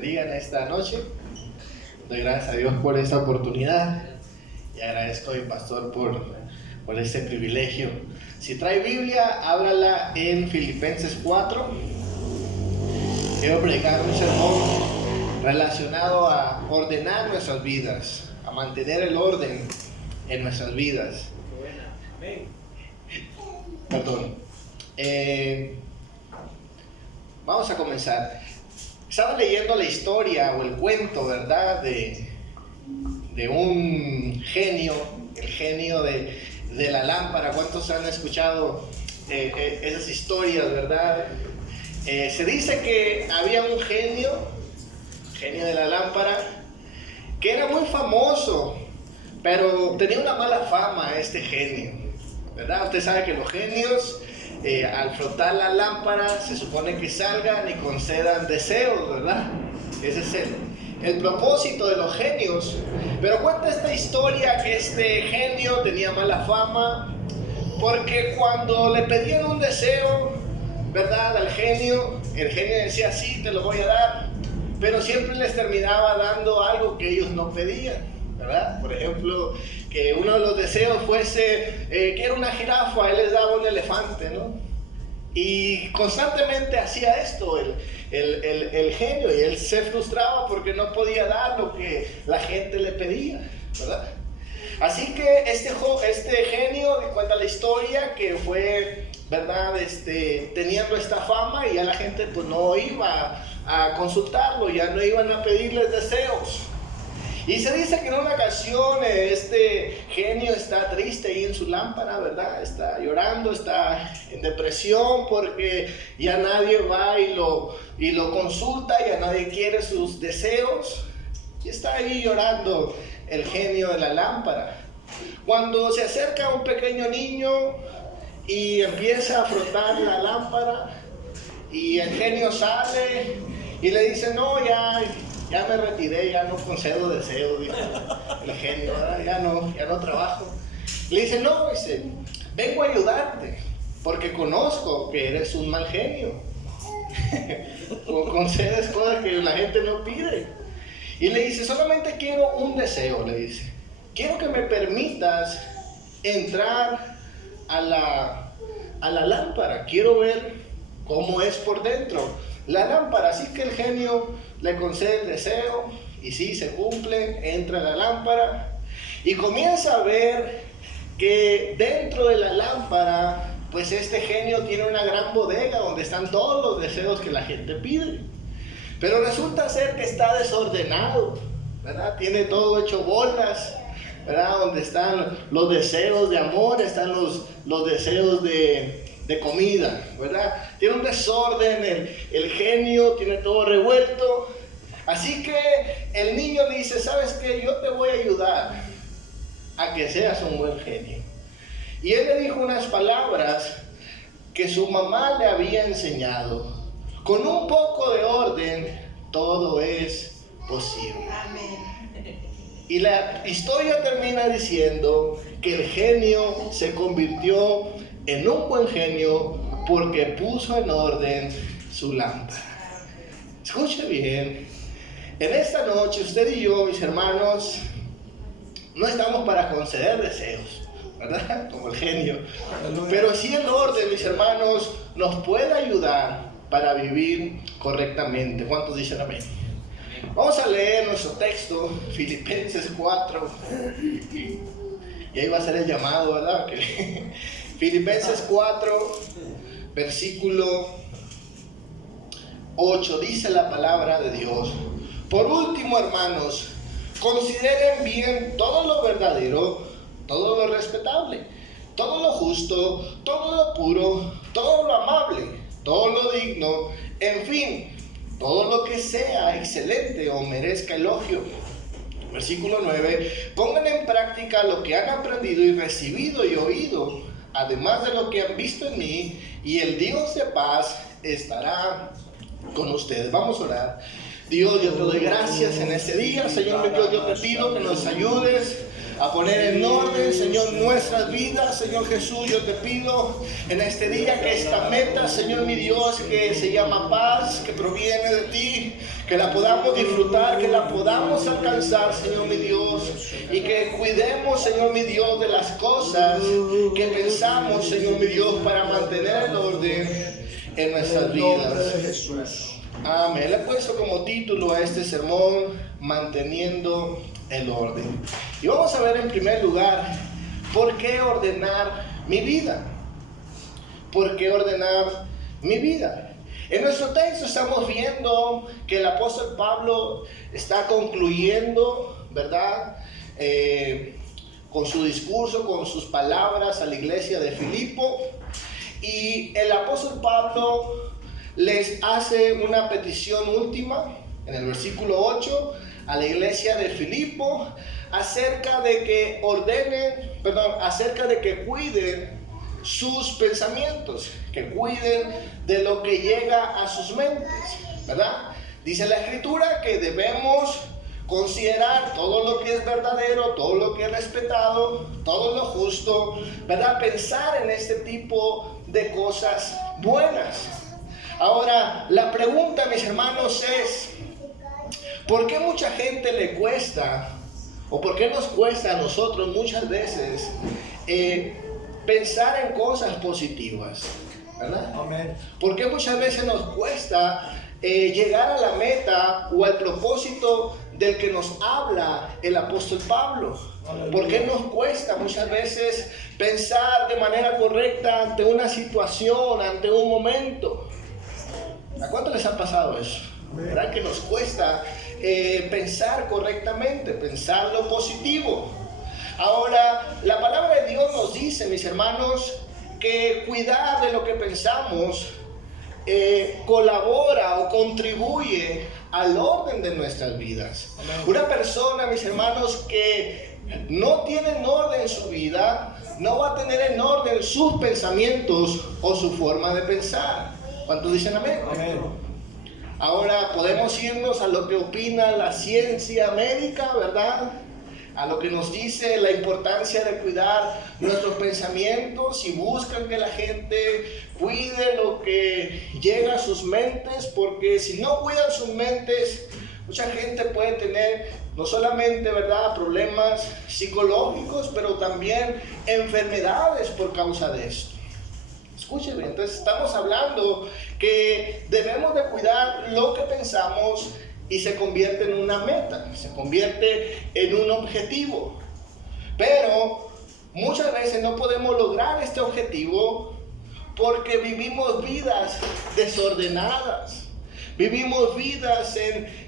bendiga en esta noche. Doy gracias a Dios por esta oportunidad y agradezco a mi pastor por este privilegio. Si trae Biblia, ábrala en Filipenses 4. Quiero predicar un sermón relacionado a ordenar nuestras vidas, a mantener el orden en nuestras vidas. Perdón. Vamos a comenzar. Estaba leyendo la historia o el cuento, ¿verdad? De un genio, el genio de la lámpara. ¿Cuántos han escuchado esas historias, verdad? Se dice que había un genio de la lámpara, que era muy famoso, pero tenía una mala fama este genio, ¿verdad? Usted sabe que los genios, al frotar la lámpara, se supone que salgan y concedan deseos, ¿verdad? Ese es el propósito de los genios. Pero cuenta esta historia que este genio tenía mala fama, porque cuando le pedían un deseo, ¿verdad?, al genio, el genio decía, sí, te lo voy a dar, pero siempre les terminaba dando algo que ellos no pedían, ¿verdad? Por ejemplo, que uno de los deseos fuese, quiero una jirafa, él les daba un elefante, ¿no? Y constantemente hacía esto el genio, y él se frustraba porque no podía dar lo que la gente le pedía, ¿verdad? Así que este genio cuenta la historia que fue, ¿verdad?, teniendo esta fama, y ya la gente pues no iba a consultarlo, ya no iban a pedirles deseos. Y se dice que en una ocasión este genio está triste ahí en su lámpara, ¿verdad? Está llorando, está en depresión porque ya nadie va y lo consulta, ya nadie quiere sus deseos. Y está ahí llorando el genio de la lámpara, cuando se acerca un pequeño niño y empieza a frotar la lámpara, y el genio sale y le dice, no, ya me retiré, ya no concedo deseos, dice el genio, ya no trabajo. Le dice, no, dice, vengo a ayudarte porque conozco que eres un mal genio. Concedes cosas que la gente no pide. Y le dice, solamente quiero un deseo, le dice. Quiero que me permitas entrar a la lámpara. Quiero ver cómo es por dentro la lámpara. Así que el genio le concede el deseo, y sí, se cumple, entra a la lámpara y comienza a ver que dentro de la lámpara, pues este genio tiene una gran bodega donde están todos los deseos que la gente pide. Pero resulta ser que está desordenado, ¿verdad? Tiene todo hecho bolas, ¿verdad? Donde están los deseos de amor, están los deseos de comida, ¿verdad? Tiene un desorden, el genio tiene todo revuelto. Así que el niño le dice, ¿sabes qué? Yo te voy a ayudar a que seas un buen genio. Y él le dijo unas palabras que su mamá le había enseñado. Con un poco de orden, todo es posible. Amén. Y la historia termina diciendo que el genio se convirtió en un buen genio porque puso en orden su lámpara. Escuche bien, en esta noche usted y yo, mis hermanos, no estamos para conceder deseos, ¿verdad? Como el genio. Pero sí el orden, mis hermanos, nos puede ayudar para vivir correctamente. ¿Cuántos dicen amén? Vamos a leer nuestro texto, Filipenses 4. Y ahí va a ser el llamado, ¿verdad? Filipenses 4, versículo 8, dice la palabra de Dios. Por último, hermanos, consideren bien todo lo verdadero, todo lo respetable, todo lo justo, todo lo puro, todo lo amable, todo lo digno, en fin, todo lo que sea excelente o merezca elogio. Versículo 9, pongan en práctica lo que han aprendido y recibido y oído, además de lo que han visto en mí, y el Dios de paz estará con ustedes. Vamos a orar. Dios, yo te doy gracias en este día. Señor, mi Dios, yo te pido que nos ayudes a poner en orden, Señor, nuestras vidas. Señor Jesús, yo te pido en este día que esta meta, Señor mi Dios, que se llama paz, que proviene de ti, que la podamos disfrutar, que la podamos alcanzar, Señor mi Dios, y que cuidemos, Señor mi Dios, de las cosas que pensamos, Señor mi Dios, para mantener el orden en nuestras vidas. Amén. Le he puesto como título a este sermón, Manteniendo el Orden. Y vamos a ver en primer lugar, ¿por qué ordenar mi vida? ¿Por qué ordenar mi vida? En nuestro texto estamos viendo que el apóstol Pablo está concluyendo, ¿verdad? Con su discurso, con sus palabras a la iglesia de Filipo. Y el apóstol Pablo les hace una petición última en el versículo 8 a la iglesia de Filipo acerca de que acerca de que cuiden sus pensamientos, que cuiden de lo que llega a sus mentes, ¿verdad? Dice la Escritura que debemos considerar todo lo que es verdadero, todo lo que es respetado, todo lo justo, ¿verdad? Pensar en este tipo de cosas buenas. Ahora, la pregunta, mis hermanos, es: ¿por qué mucha gente le cuesta, o por qué nos cuesta a nosotros muchas veces pensar en cosas positivas? ¿Verdad? Amén. ¿Por qué muchas veces nos cuesta llegar a la meta o al propósito del que nos habla el apóstol Pablo? ¿Por qué nos cuesta muchas veces pensar de manera correcta ante una situación, ante un momento? ¿A cuánto les ha pasado eso? ¿Verdad que nos cuesta pensar correctamente, pensar lo positivo? Ahora, la palabra de Dios nos dice, mis hermanos, que cuidar de lo que pensamos colabora o contribuye al orden de nuestras vidas. Una persona, mis hermanos, que no tiene en orden su vida, no va a tener en orden sus pensamientos o su forma de pensar. ¿Cuántos dicen amén? Amén. Ahora podemos irnos a lo que opina la ciencia médica, ¿verdad? A lo que nos dice la importancia de cuidar nuestros pensamientos, y buscan que la gente cuide lo que llega a sus mentes, porque si no cuidan sus mentes, mucha gente puede tener no solamente, ¿verdad?, problemas psicológicos, pero también enfermedades por causa de esto. Escúcheme, entonces estamos hablando que debemos de cuidar lo que pensamos y se convierte en una meta, se convierte en un objetivo. Pero muchas veces no podemos lograr este objetivo porque vivimos vidas desordenadas, vivimos vidas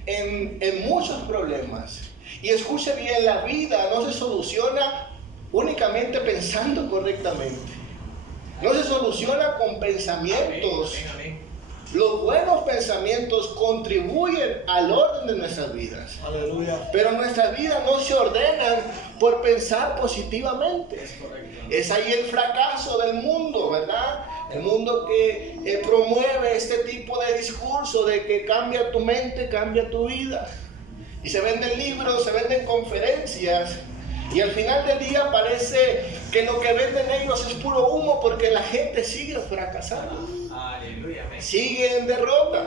en muchos problemas. Y escuche bien, la vida no se soluciona únicamente pensando correctamente. No se soluciona con pensamientos. Los buenos pensamientos contribuyen al orden de nuestras vidas. Aleluya. Pero nuestras vidas no se ordenan por pensar positivamente. Es ahí el fracaso del mundo, ¿verdad? El mundo que promueve este tipo de discurso de que cambia tu mente, cambia tu vida. Y se venden libros, se venden conferencias. Y al final del día parece que lo que venden ellos es puro humo, porque la gente sigue fracasando. Aleluya. Sigue en derrota.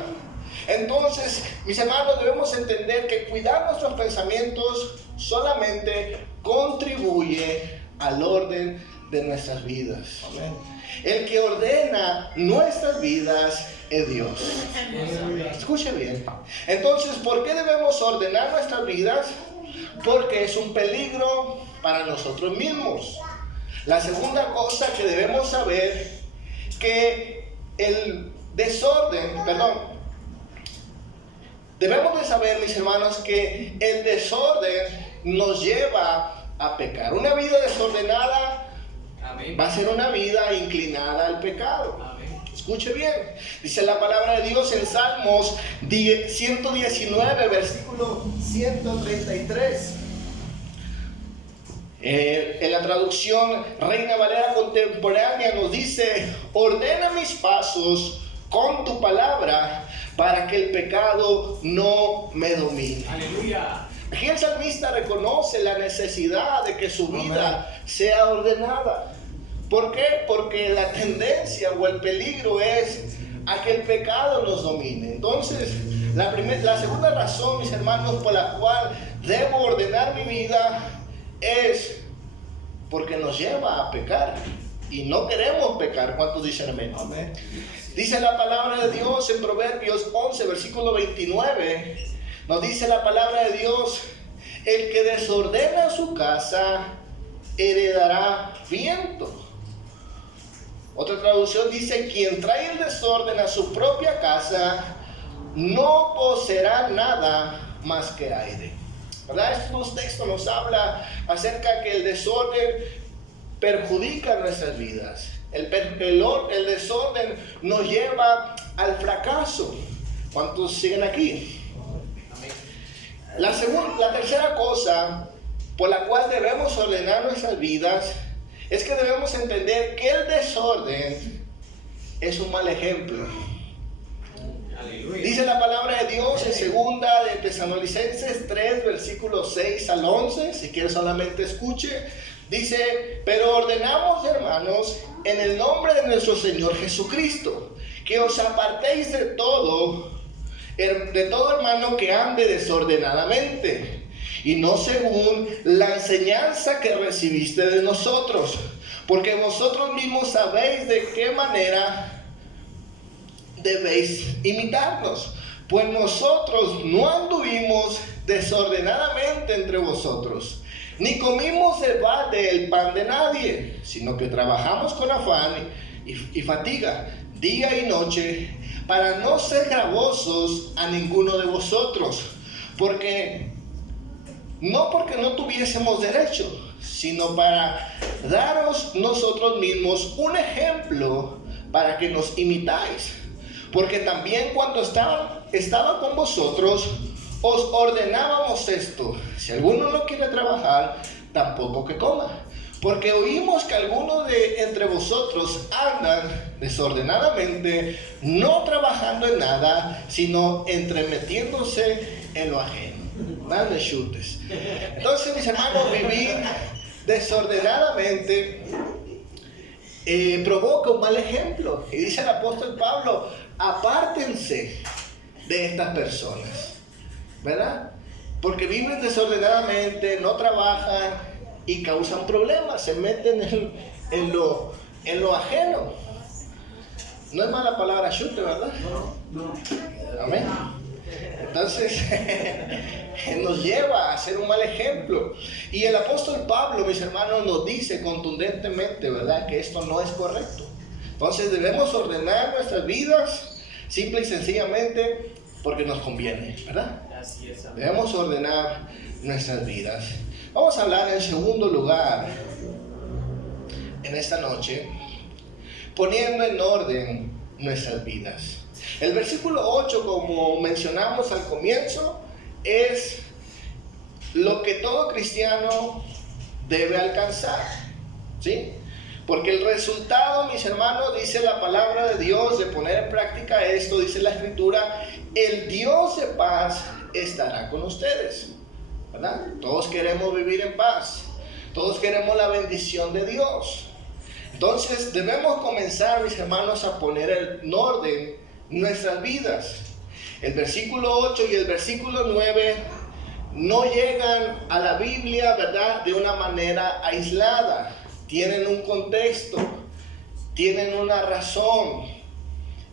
Entonces, mis hermanos, debemos entender que cuidar nuestros pensamientos solamente contribuye al orden de nuestras vidas. Amén. El que ordena nuestras vidas es Dios. Escuche bien. Entonces, ¿por qué debemos ordenar nuestras vidas? Porque es un peligro para nosotros mismos. La segunda cosa que debemos saber, que debemos de saber, mis hermanos, que el desorden nos lleva a pecar. Una vida desordenada, amén, va a ser una vida inclinada al pecado. Amén. Escuche bien, dice la palabra de Dios en Salmos 119, versículo 133. En la traducción Reina Valera contemporánea nos dice: ordena mis pasos con tu palabra para que el pecado no me domine. Aleluya. Aquí el salmista reconoce la necesidad de que su vida sea ordenada. ¿Por qué? Porque la tendencia o el peligro es a que el pecado nos domine. Entonces, la segunda razón, mis hermanos, por la cual debo ordenar mi vida es porque nos lleva a pecar. Y no queremos pecar. ¿Cuántos dicen amén? Amén. Dice la palabra de Dios en Proverbios 11, versículo 29. Nos dice la palabra de Dios: el que desordena su casa heredará viento. Otra traducción dice: quien trae el desorden a su propia casa no poseerá nada más que aire. ¿Verdad? Estos textos nos habla acerca que el desorden perjudica nuestras vidas. El desorden nos lleva al fracaso. ¿Cuántos siguen aquí? La tercera cosa por la cual debemos ordenar nuestras vidas es que debemos entender que el desorden es un mal ejemplo. Aleluya. Dice la palabra de Dios en segunda de Tesalonicenses 3, versículos 6 al 11. Si quieres solamente escuche. Dice: pero ordenamos, hermanos, en el nombre de nuestro Señor Jesucristo, que os apartéis de todo hermano que ande desordenadamente, y no según la enseñanza que recibiste de nosotros, porque vosotros mismos sabéis de qué manera debéis imitarnos, pues nosotros no anduvimos desordenadamente entre vosotros, ni comimos de balde el pan de nadie, sino que trabajamos con afán y fatiga, día y noche, para no ser gravosos a ninguno de vosotros, porque no tuviésemos derecho, sino para daros nosotros mismos un ejemplo para que nos imitáis. Porque también cuando estaba con vosotros, os ordenábamos esto: si alguno no quiere trabajar, tampoco que coma. Porque oímos que algunos de entre vosotros andan desordenadamente, no trabajando en nada, sino entremetiéndose en lo ajeno. Dale chutes. Entonces, mis hermanos, vivir desordenadamente provoca un mal ejemplo. Y dice el apóstol Pablo: apártense de estas personas, ¿verdad? Porque viven desordenadamente, no trabajan y causan problemas, se meten en lo ajeno. No es mala palabra chute, ¿verdad? No. Amén. Entonces nos lleva a ser un mal ejemplo. Y el apóstol Pablo, mis hermanos, nos dice contundentemente, ¿verdad?, que esto no es correcto. Entonces debemos ordenar nuestras vidas simple y sencillamente porque nos conviene, ¿verdad? Así es. Debemos ordenar nuestras vidas. Vamos a hablar en segundo lugar en esta noche, poniendo en orden nuestras vidas. El versículo 8, como mencionamos al comienzo, es lo que todo cristiano debe alcanzar, ¿sí? Porque el resultado, mis hermanos, dice la palabra de Dios, de poner en práctica esto, dice la Escritura: el Dios de paz estará con ustedes, ¿verdad? Todos queremos vivir en paz, todos queremos la bendición de Dios. Entonces debemos comenzar, mis hermanos, a poner en orden nuestras vidas. El versículo 8 y el versículo 9 no llegan a la Biblia, ¿verdad?, de una manera aislada. Tienen un contexto, tienen una razón,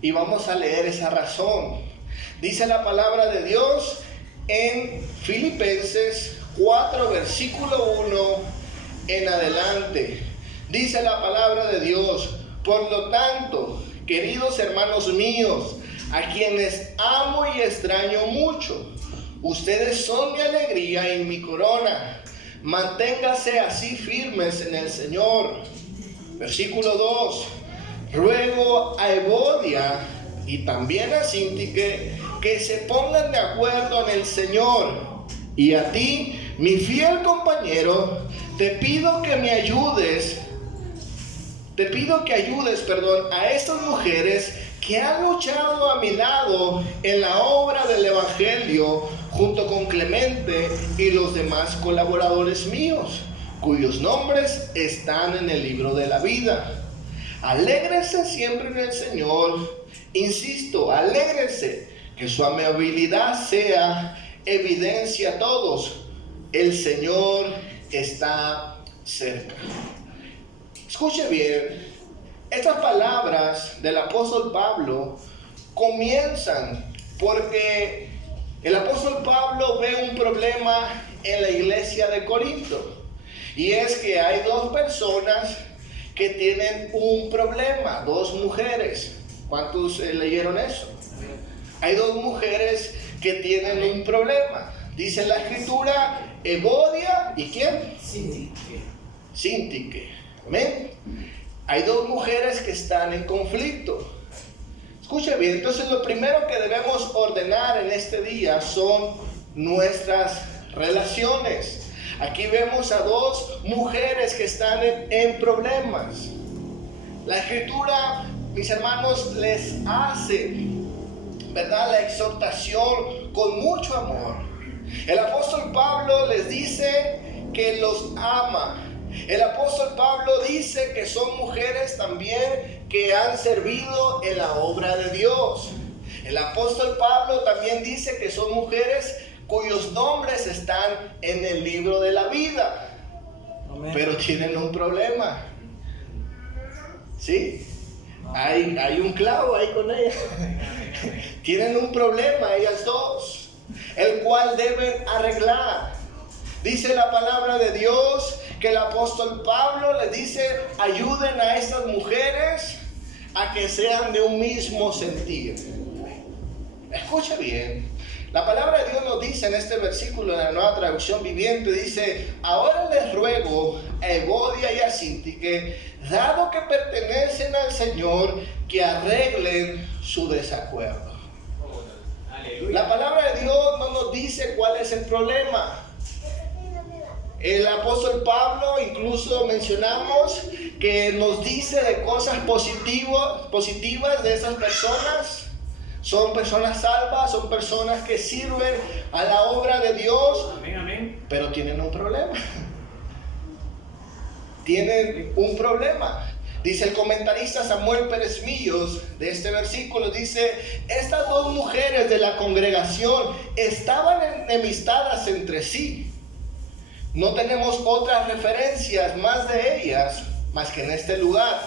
y vamos a leer esa razón. Dice la palabra de Dios en Filipenses 4, versículo 1 en adelante. Dice la palabra de Dios: por lo tanto, queridos hermanos míos, a quienes amo y extraño mucho, ustedes son mi alegría y mi corona. Manténgase así firmes en el Señor. Versículo 2: ruego a Evodia y también a Síntique que se pongan de acuerdo en el Señor. Y a ti, mi fiel compañero, te pido que ayudes a estas mujeres que han luchado a mi lado en la obra del Evangelio junto con Clemente y los demás colaboradores míos, cuyos nombres están en el libro de la vida. Alégrense siempre en el Señor. Insisto, alégrense, que su amabilidad sea evidencia a todos. El Señor está cerca. Escuche bien, estas palabras del apóstol Pablo comienzan porque el apóstol Pablo ve un problema en la iglesia de Corinto. Y es que hay dos personas que tienen un problema, dos mujeres. ¿Cuántos leyeron eso? Hay dos mujeres que tienen un problema. Dice la escritura, Evodia y ¿quién? Síntique. Amén. Hay dos mujeres que están en conflicto. Escuche bien, entonces lo primero que debemos ordenar en este día son nuestras relaciones. Aquí vemos a dos mujeres que están en problemas. La escritura, mis hermanos, les hace, ¿verdad?, la exhortación con mucho amor. El apóstol Pablo les dice que los ama. El apóstol Pablo dice que son mujeres también que han servido en la obra de Dios. El apóstol Pablo también dice que son mujeres cuyos nombres están en el libro de la vida. Amén. Pero tienen un problema. ¿Sí? Hay un clavo ahí con ellas. Tienen un problema ellas dos, el cual deben arreglar. Dice la palabra de Dios que el apóstol Pablo les dice, ayuden a estas mujeres a que sean de un mismo sentir. Escucha bien. La palabra de Dios nos dice en este versículo, en la Nueva Traducción Viviente, dice, ahora les ruego a Evodia y a Síntique, dado que pertenecen al Señor, que arreglen su desacuerdo. La palabra de Dios no nos dice cuál es el problema. El apóstol Pablo incluso mencionamos que nos dice de cosas positivas de esas personas. Son personas salvas, son personas que sirven a la obra de Dios. Amén, amén. Pero tienen un problema. Tienen un problema. Dice el comentarista Samuel Pérez Millos de este versículo, dice, estas dos mujeres de la congregación estaban enemistadas entre sí. No tenemos otras referencias más de ellas, más que en este lugar.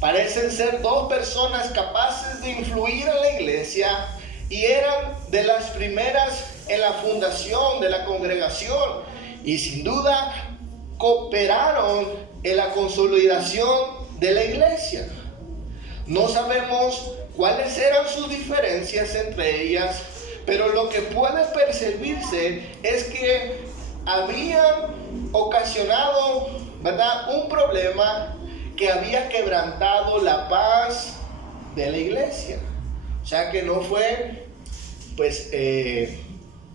Parecen ser dos personas capaces de influir en la iglesia y eran de las primeras en la fundación de la congregación y sin duda cooperaron en la consolidación de la iglesia. No sabemos cuáles eran sus diferencias entre ellas, pero lo que puede percibirse es que habían ocasionado, ¿verdad?, un problema que había quebrantado la paz de la iglesia. O sea que no fue pues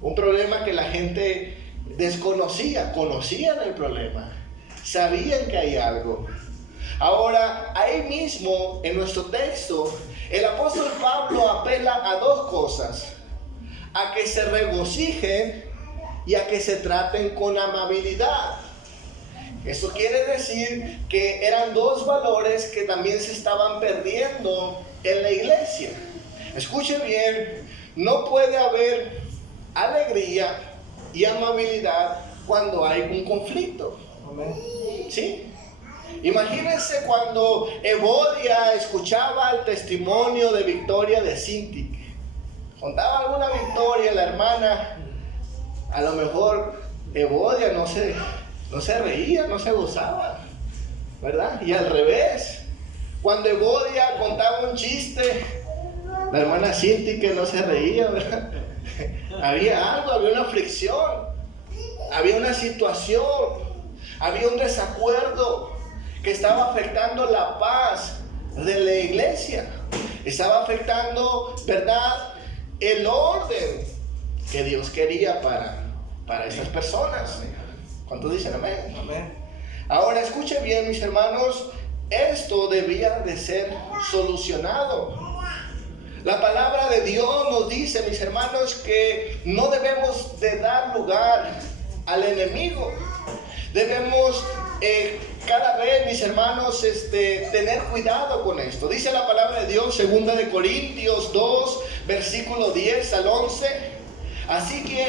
un problema que la gente desconocía, conocían el problema, sabían que hay algo. Ahora, ahí mismo en nuestro texto, el apóstol Pablo apela a dos cosas: a que se regocijen y a que se traten con amabilidad. Eso quiere decir que eran dos valores que también se estaban perdiendo en la iglesia. Escuche bien, no puede haber alegría y amabilidad cuando hay un conflicto. ¿Sí? Imagínense cuando Evodia escuchaba el testimonio de victoria de Síntique. Contaba alguna victoria la hermana, a lo mejor Evodia no se reía, no se gozaba, ¿verdad? Y al revés, cuando Evodia contaba un chiste, la hermana Síntique no se reía, ¿verdad? Había algo, había una fricción, había una situación, había un desacuerdo que estaba afectando la paz de la iglesia, estaba afectando, ¿verdad?, el orden que Dios quería para esas personas. ¿Cuántos dicen amén? Amén. Ahora escuche bien, mis hermanos, esto debía de ser solucionado. La palabra de Dios nos dice, mis hermanos, que no debemos de dar lugar al enemigo. Debemos cada vez, mis hermanos, tener cuidado con esto. Dice la palabra de Dios, 2 de Corintios 2, versículo 10 al 11. Así que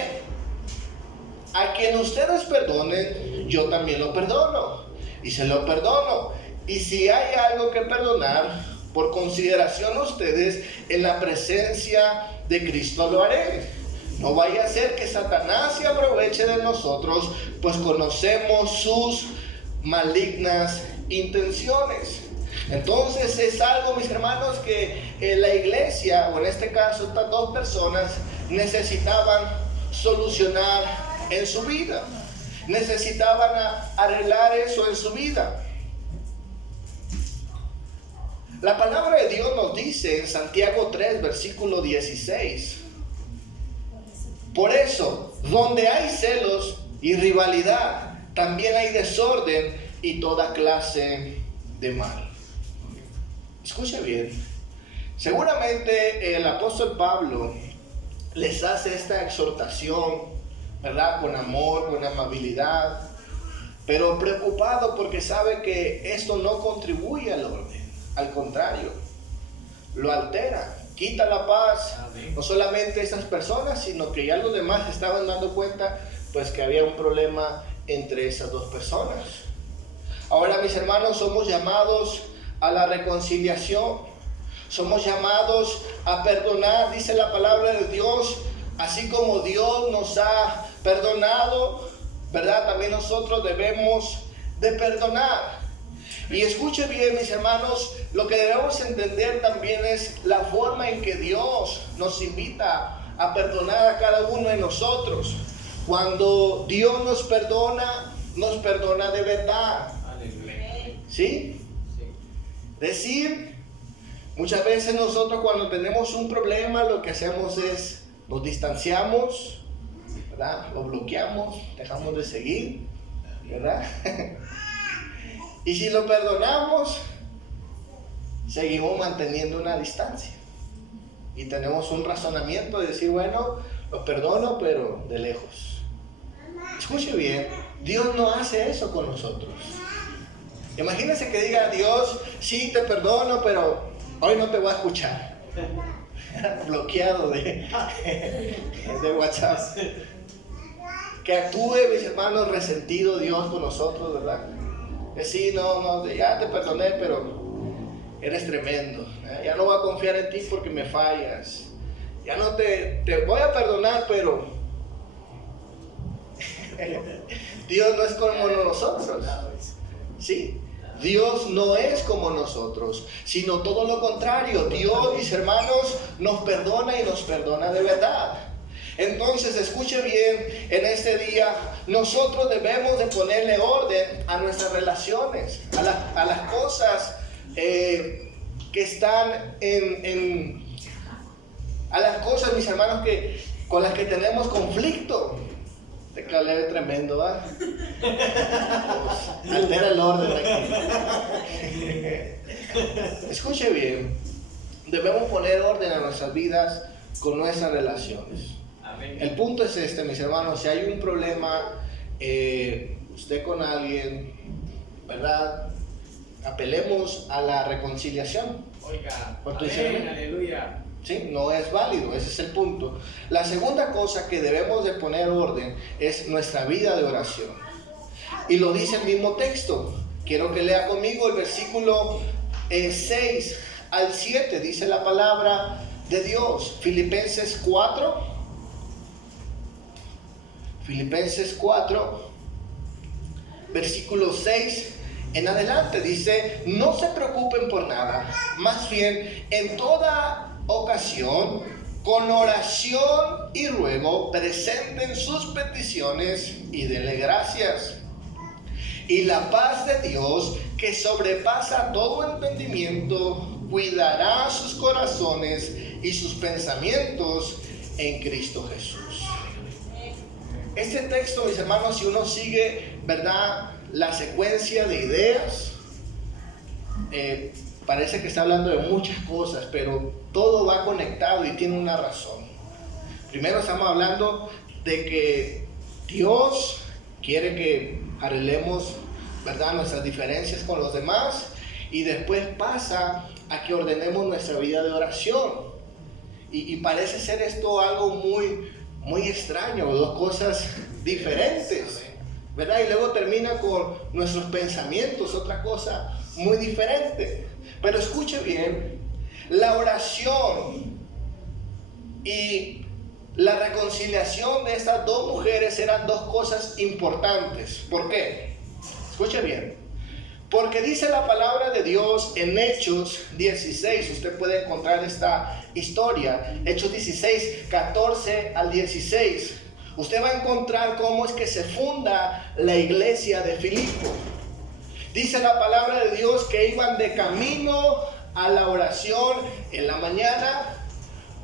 a quien ustedes perdonen, yo también lo perdono. Y se lo perdono. Y si hay algo que perdonar, por consideración a ustedes, en la presencia de Cristo lo haré. No vaya a ser que Satanás se aproveche de nosotros, pues conocemos sus malignas intenciones. Entonces es algo, mis hermanos, que la iglesia, o en este caso estas dos personas, necesitaban solucionar en su vida. Necesitaban arreglar eso en su vida. La palabra de Dios nos dice en Santiago 3, versículo 16. Por eso, donde hay celos y rivalidad, también hay desorden y toda clase de mal. Escuche bien. Seguramente el apóstol Pablo les hace esta exhortación, ¿verdad? Con amor, con amabilidad, pero preocupado porque sabe que esto no contribuye al orden. Al contrario, lo altera, quita la paz. No solamente esas personas, sino que ya los demás se estaban dando cuenta, pues, que había un problema entre esas dos personas. Ahora, mis hermanos, somos llamados a la reconciliación. Somos llamados a perdonar, dice la palabra de Dios, así como Dios nos ha perdonado, ¿verdad? También nosotros debemos de perdonar. Y escuche bien, mis hermanos, lo que debemos entender también es la forma en que Dios nos invita a perdonar a cada uno de nosotros. Cuando Dios nos perdona de verdad. ¿Sí? Decir, muchas veces nosotros cuando tenemos un problema, lo que hacemos es nos distanciamos, ¿verdad? Lo bloqueamos, dejamos de seguir, ¿verdad? Y si lo perdonamos, seguimos manteniendo una distancia. Y tenemos un razonamiento de decir, bueno, lo perdono, pero de lejos. Escuche bien, Dios no hace eso con nosotros. Imagínense que diga Dios, sí, te perdono, pero hoy no te voy a escuchar. Bloqueado de WhatsApp. Que actúe, mis hermanos, resentido Dios con nosotros, ¿verdad? Que sí, no, ya te perdoné, pero eres tremendo. Ya no voy a confiar en ti porque me fallas. Ya no te voy a perdonar, pero Dios no es como nosotros. Sí, Dios no es como nosotros, sino todo lo contrario. Dios, mis hermanos, nos perdona y nos perdona de verdad. Entonces, escuche bien, en este día nosotros debemos de ponerle orden a nuestras relaciones, a las cosas que están a las cosas, mis hermanos, con las que tenemos conflicto. Te calé tremendo, ¿va? Pues, altera el orden aquí. Escuche bien, debemos poner orden a nuestras vidas con nuestras relaciones. El punto es este, mis hermanos, si hay un problema, usted con alguien, ¿verdad? Apelemos a la reconciliación. Oiga, amén, aleluya. Sí, no es válido, ese es el punto. La segunda cosa que debemos de poner orden es nuestra vida de oración. Y lo dice el mismo texto. Quiero que lea conmigo el versículo 6 al 7, dice la palabra de Dios. Filipenses 4, versículo 6 en adelante, dice: no se preocupen por nada, más bien en toda ocasión, con oración y ruego, presenten sus peticiones y denle gracias. Y la paz de Dios, que sobrepasa todo entendimiento, cuidará sus corazones y sus pensamientos en Cristo Jesús. Este texto, mis hermanos, si uno sigue, ¿verdad?, la secuencia de ideas, parece que está hablando de muchas cosas, pero todo va conectado y tiene una razón. Primero estamos hablando de que Dios quiere que arreglemos, ¿verdad?, nuestras diferencias con los demás, y después pasa a que ordenemos nuestra vida de oración. Y parece ser esto algo muy extraño, dos cosas diferentes, ¿verdad? Y luego termina con nuestros pensamientos, otra cosa muy diferente. Pero escuche bien, la oración y la reconciliación de estas dos mujeres eran dos cosas importantes. ¿Por qué? Escuche bien. Porque dice la palabra de Dios en Hechos 16, usted puede encontrar esta historia, Hechos 16, 14 al 16. Usted va a encontrar cómo es que se funda la iglesia de Filipo. Dice la palabra de Dios que iban de camino a la oración en la mañana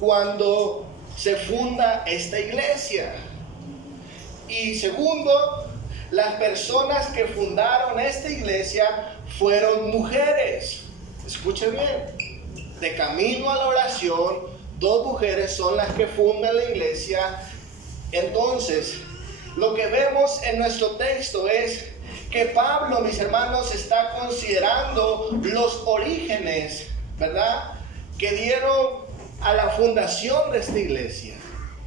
cuando se funda esta iglesia. Y segundo, las personas que fundaron esta iglesia fueron mujeres. Escuchen bien. De camino a la oración, dos mujeres son las que fundan la iglesia. Entonces, lo que vemos en nuestro texto es que Pablo, mis hermanos, está considerando los orígenes, ¿verdad?, que dieron a la fundación de esta iglesia,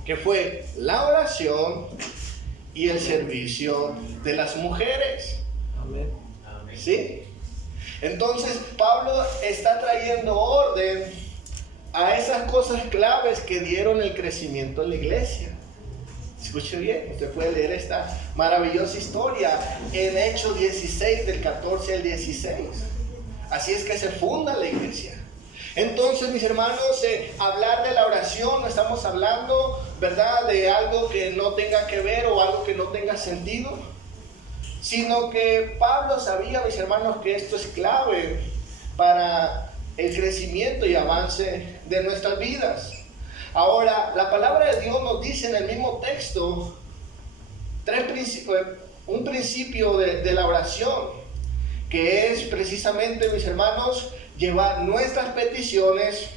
que fue la oración y el servicio de las mujeres. Amén. ¿Sí? Entonces Pablo está trayendo orden a esas cosas claves que dieron el crecimiento en la iglesia. Escuche bien, usted puede leer esta maravillosa historia en Hechos 16 del 14 al 16. Así es que se funda la iglesia. Entonces, mis hermanos, hablar de la oración, no estamos hablando, ¿verdad?, de algo que no tenga que ver o algo que no tenga sentido, sino que Pablo sabía, mis hermanos, que esto es clave para el crecimiento y avance de nuestras vidas. Ahora, la palabra de Dios nos dice en el mismo texto un principio de la oración, que es precisamente, mis hermanos, llevar nuestras peticiones,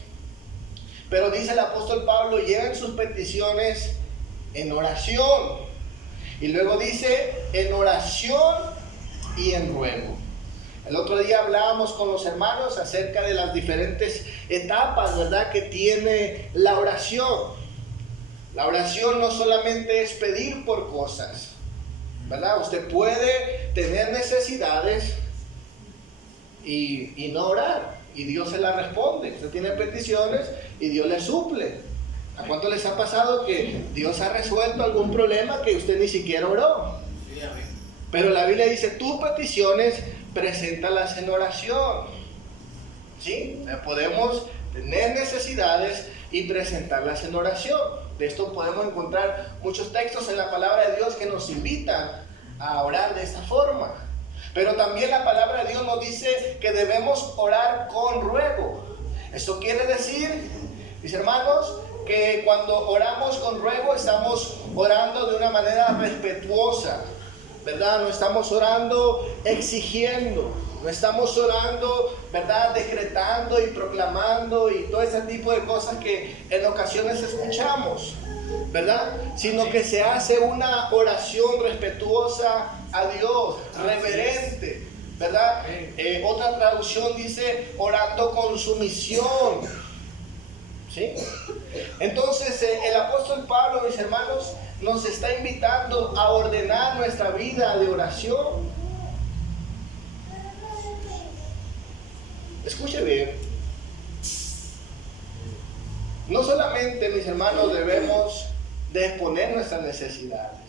pero dice el apóstol Pablo, lleven sus peticiones en oración. Y luego dice, en oración y en ruego. El otro día hablábamos con los hermanos acerca de las diferentes etapas, ¿verdad?, que tiene la oración. La oración no solamente es pedir por cosas, ¿verdad? Usted puede tener necesidades y no orar, y Dios se la responde. Usted tiene peticiones y Dios le suple. ¿A cuánto les ha pasado que Dios ha resuelto algún problema que usted ni siquiera oró? Pero la Biblia dice, tus peticiones preséntalas en oración. ¿Sí? Podemos tener necesidades y presentarlas en oración. De esto podemos encontrar muchos textos en la palabra de Dios que nos invitan a orar de esta forma. Pero también la palabra de Dios nos dice que debemos orar con ruego. Esto quiere decir, mis hermanos, que cuando oramos con ruego estamos orando de una manera respetuosa, ¿verdad? No estamos orando exigiendo, no estamos orando, ¿verdad?, decretando y proclamando y todo ese tipo de cosas que en ocasiones escuchamos, ¿verdad? Sino que se hace una oración respetuosa a Dios, reverente, ¿verdad? Otra traducción dice orando con sumisión, ¿sí? Entonces el apóstol Pablo, mis hermanos, nos está invitando a ordenar nuestra vida de oración. Escuche bien. No solamente, mis hermanos, debemos de exponer nuestras necesidades.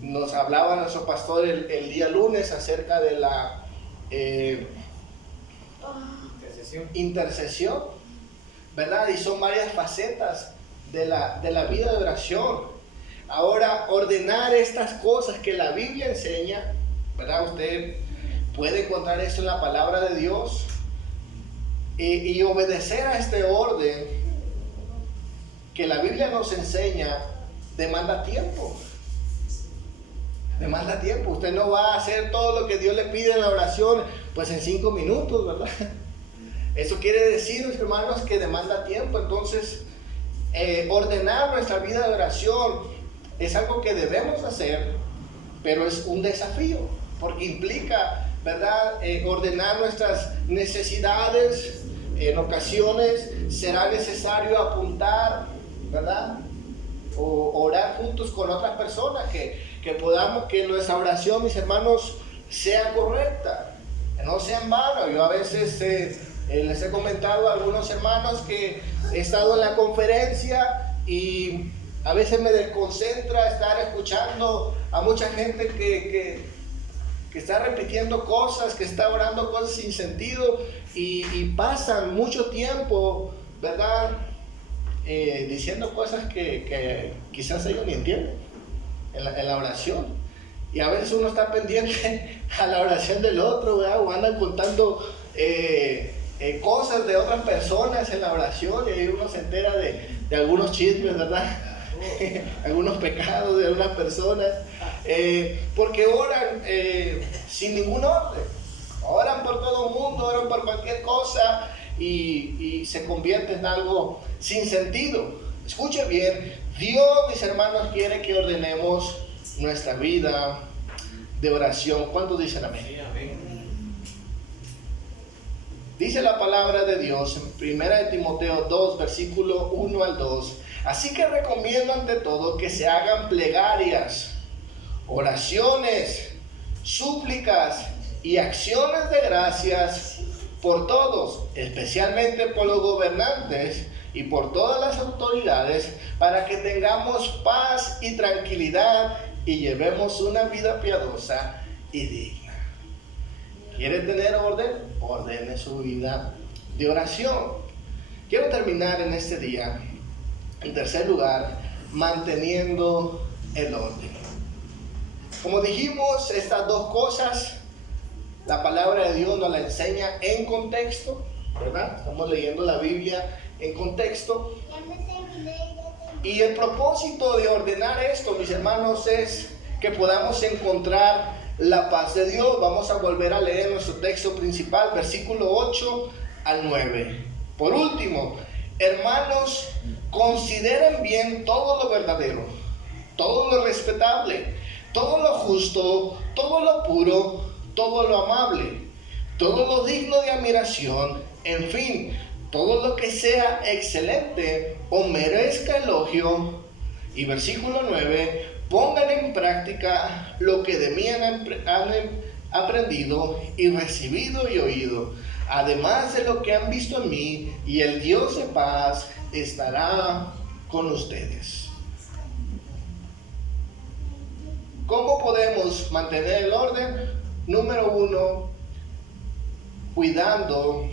Nos hablaba nuestro pastor el día lunes acerca de la intercesión, ¿verdad? Y son varias facetas de la vida de oración. Ahora, ordenar estas cosas que la Biblia enseña, ¿verdad? Usted puede encontrar eso en la palabra de Dios, y obedecer a este orden que la Biblia nos enseña demanda tiempo. demanda tiempo. Usted no va a hacer todo lo que Dios le pide en la oración, pues en 5 minutos, ¿verdad? Eso quiere decir, mis hermanos, que demanda tiempo. Entonces, ordenar nuestra vida de oración es algo que debemos hacer, pero es un desafío, porque implica, ¿verdad?, ordenar nuestras necesidades. En ocasiones será necesario apuntar, ¿verdad?, o orar juntos con otras personas, que podamos, que nuestra oración, mis hermanos, sea correcta, que no sea en vano. Yo a veces les he comentado a algunos hermanos que he estado en la conferencia y a veces me desconcentra estar escuchando a mucha gente que está repitiendo cosas, que está orando cosas sin sentido, y pasan mucho tiempo, ¿verdad?, diciendo cosas que quizás ellos ni entienden en la oración. Y a veces uno está pendiente a la oración del otro, ¿verdad?, o andan contando cosas de otras personas en la oración, y ahí uno se entera de algunos chismes, ¿verdad? Algunos pecados de algunas personas, porque oran sin ningún orden. Oran por todo el mundo, oran por cualquier cosa, y se convierte en algo sin sentido. Escuche bien, Dios, mis hermanos, quiere que ordenemos nuestra vida de oración. ¿Cuántos dicen amén? Sí, amén. Dice la palabra de Dios en 1 Timoteo 2, versículo 1 al 2. Así que recomiendo ante todo que se hagan plegarias, oraciones, súplicas y acciones de gracias por todos, especialmente por los gobernantes y por todas las autoridades, para que tengamos paz y tranquilidad y llevemos una vida piadosa y digna. ¿Quiere tener orden? Ordene su vida de oración. Quiero terminar en este día, en tercer lugar, manteniendo el orden. Como dijimos, estas dos cosas, la palabra de Dios nos la enseña en contexto, ¿verdad? Estamos leyendo la Biblia en contexto. Y el propósito de ordenar esto, mis hermanos, es que podamos encontrar la paz de Dios. Vamos a volver a leer nuestro texto principal, versículo 8 al 9. Por último, hermanos, consideren bien todo lo verdadero, todo lo respetable, todo lo justo, todo lo puro, todo lo amable, todo lo digno de admiración, en fin, todo lo que sea excelente o merezca elogio. Y versículo 9, pongan en práctica lo que de mí han aprendido y recibido y oído, además de lo que han visto en mí, y el Dios de paz estará con ustedes. ¿Cómo podemos mantener el orden? Número 1, cuidando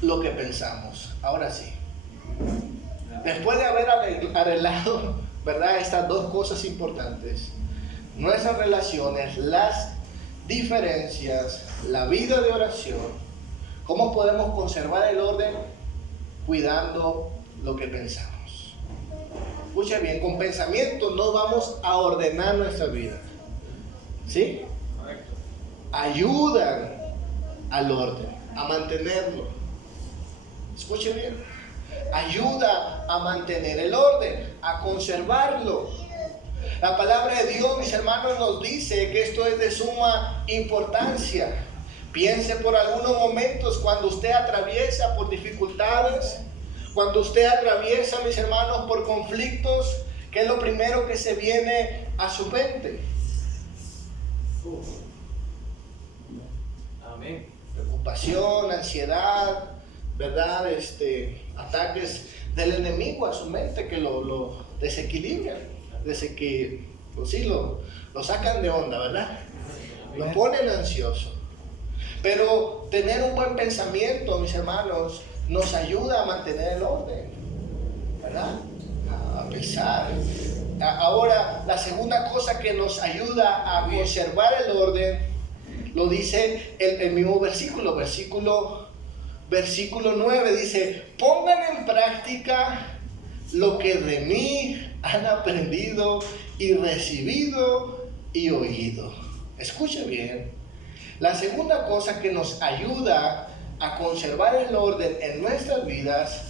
lo que pensamos. Ahora sí, después de haber arreglado, ¿verdad?, estas dos cosas importantes, nuestras relaciones, las diferencias, la vida de oración, ¿cómo podemos conservar el orden? Cuidando lo que pensamos. Escucha bien, con pensamiento no vamos a ordenar nuestra vida, ¿sí? Ayudan al orden, a mantenerlo. Escuche bien, ayuda a mantener el orden, a conservarlo. La palabra de Dios, mis hermanos, nos dice que esto es de suma importancia. Piense por algunos momentos cuando usted atraviesa por dificultades, cuando usted atraviesa, mis hermanos, por conflictos, ¿qué es lo primero que se viene a su mente? Amén. Preocupación, ansiedad, ¿verdad? Ataques del enemigo a su mente que lo desequilibran, desde que, pues sí, lo sacan de onda, ¿verdad? Lo ponen ansioso. Pero tener un buen pensamiento, mis hermanos, nos ayuda a mantener el orden, ¿verdad? A pensar. Ahora, la segunda cosa que nos ayuda a conservar el orden, lo dice el mismo versículo 9, dice, pongan en práctica lo que de mí han aprendido y recibido y oído. Escuche bien. La segunda cosa que nos ayuda a conservar el orden en nuestras vidas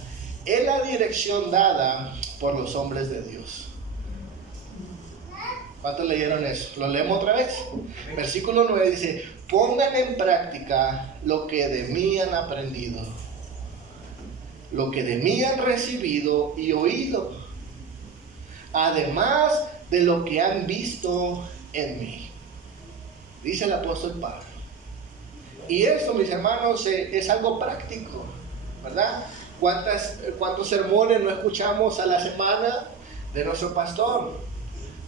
es la dirección dada por los hombres de Dios. ¿Cuántos leyeron eso? ¿Lo leemos otra vez? Versículo 9 dice: pongan en práctica lo que de mí han aprendido, lo que de mí han recibido y oído, además de lo que han visto en mí. Dice el apóstol Pablo. Y esto, mis hermanos, es algo práctico, ¿verdad? ¿Cuántos sermones no escuchamos a la semana de nuestro pastor,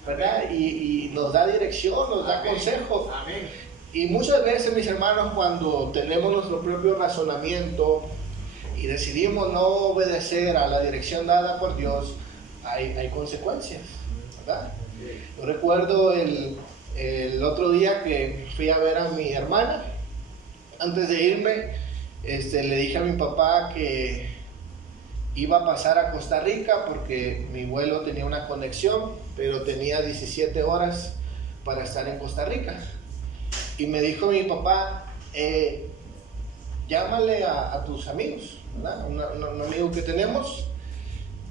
¿verdad? Y nos da dirección, nos da consejo. Amén. Y muchas veces, mis hermanos, cuando tenemos nuestro propio razonamiento y decidimos no obedecer a la dirección dada por Dios, hay consecuencias, ¿verdad? Yo recuerdo el otro día que fui a ver a mi hermana. Antes de irme, le dije a mi papá que iba a pasar a Costa Rica porque mi vuelo tenía una conexión, pero tenía 17 horas para estar en Costa Rica. Y me dijo mi papá, llámale a tus amigos, ¿verdad? Un amigo que tenemos.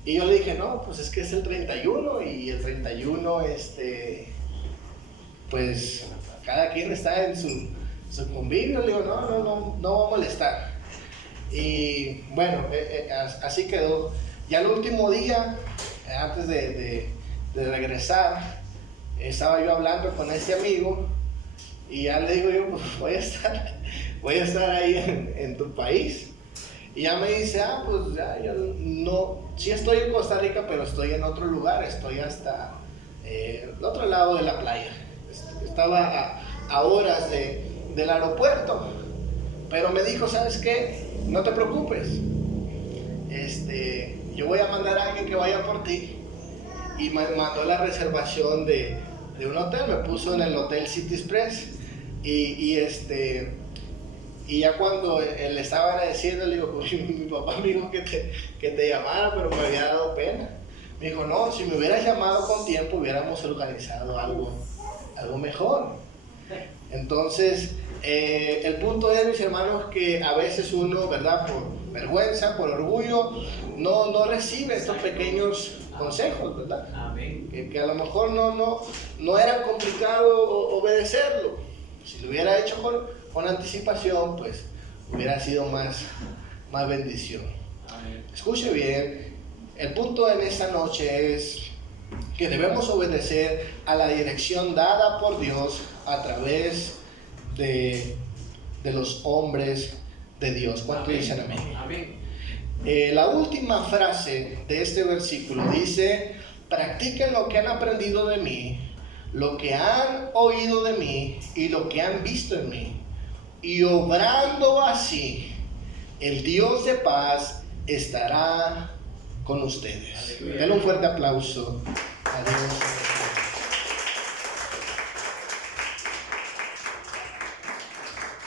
Y yo le dije, no, pues es que es el 31 y el 31, pues cada quien está en su convivio. Le digo, no va a molestar. Y bueno, así quedó. Ya el último día, antes de regresar, estaba yo hablando con ese amigo y ya le digo yo, pues voy a estar ahí en tu país. Y ya me dice, pues ya, yo no, sí estoy en Costa Rica, pero estoy en otro lugar, estoy hasta el otro lado de la playa. Estaba a horas del aeropuerto, pero me dijo, ¿sabes qué? No te preocupes, yo voy a mandar a alguien que vaya por ti. Y me mandó la reservación de un hotel, me puso en el Hotel City Express. Y ya cuando le estaba agradeciendo, le digo, mi papá me dijo que te llamara, pero me había dado pena. Me dijo, no, si me hubieras llamado con tiempo, hubiéramos organizado algo mejor. Entonces, el punto es, mis hermanos, que a veces uno, ¿verdad?, por vergüenza, por orgullo, no recibe estos pequeños consejos, ¿verdad? Amén. Que a lo mejor no era complicado obedecerlo. Si lo hubiera hecho con anticipación, pues hubiera sido más bendición. Amén. Escuche bien, el punto en esta noche es que debemos obedecer a la dirección dada por Dios a través de los hombres de Dios. ¿Cuánto dicen amén? Amén. La última frase de este versículo dice: practiquen lo que han aprendido de mí, lo que han oído de mí y lo que han visto en mí, y obrando así, el Dios de paz estará con ustedes. Denle un fuerte aplauso a Dios.